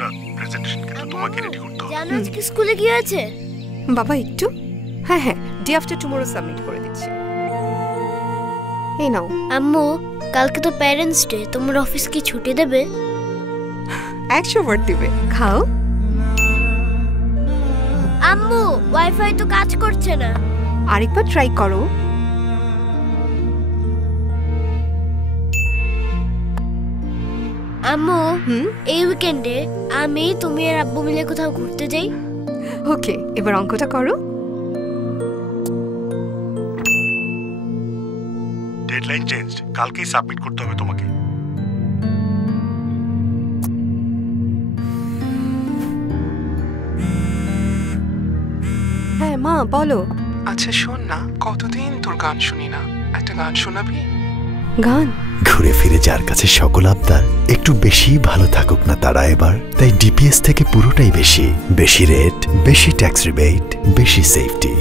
Extra presentation কিন্তু তোমাকে ready করতে হবে। জানো আজকে স্কুলে কি হয়েছে? বাবা একটু, হ্যাঁ হ্যাঁ, ডে আফটার টুমরো সাবমিট করে দিচ্ছি। এই নাও। আম্মু, কালকে তো প্যারেন্টস ডে, তোমার অফিস কি ছুটি দেবে? 100 ওয়াট দিবে, খাও। আম্মু, ওয়াইফাই তো কাজ করছে না। আরেকবার ট্রাই করো। আম্মু, এই উইকেন্ডে আমি তুমি আর আব্বু মিলে কোথাও ঘুরতে যাই। ওকে, এবার অঙ্কটা করো। ডেডলাইন চেঞ্জ, কালকেই সাবমিট করতে হবে তোমাকে। হ্যাঁ মা, বলো। আচ্ছা শোন না, কতদিন তোর গান শুনি না, একটা গান শোনাবি? গান? ঘুরে ফিরে যার কাছে সকল আবদার, একটু বেশি ভালো থাকুক না তারা এবার, তাই ডিপিএস থেকে পুরোটাই বেশি। বেশি রেট, বেশি ট্যাক্স রিবেট, বেশি সেফটি।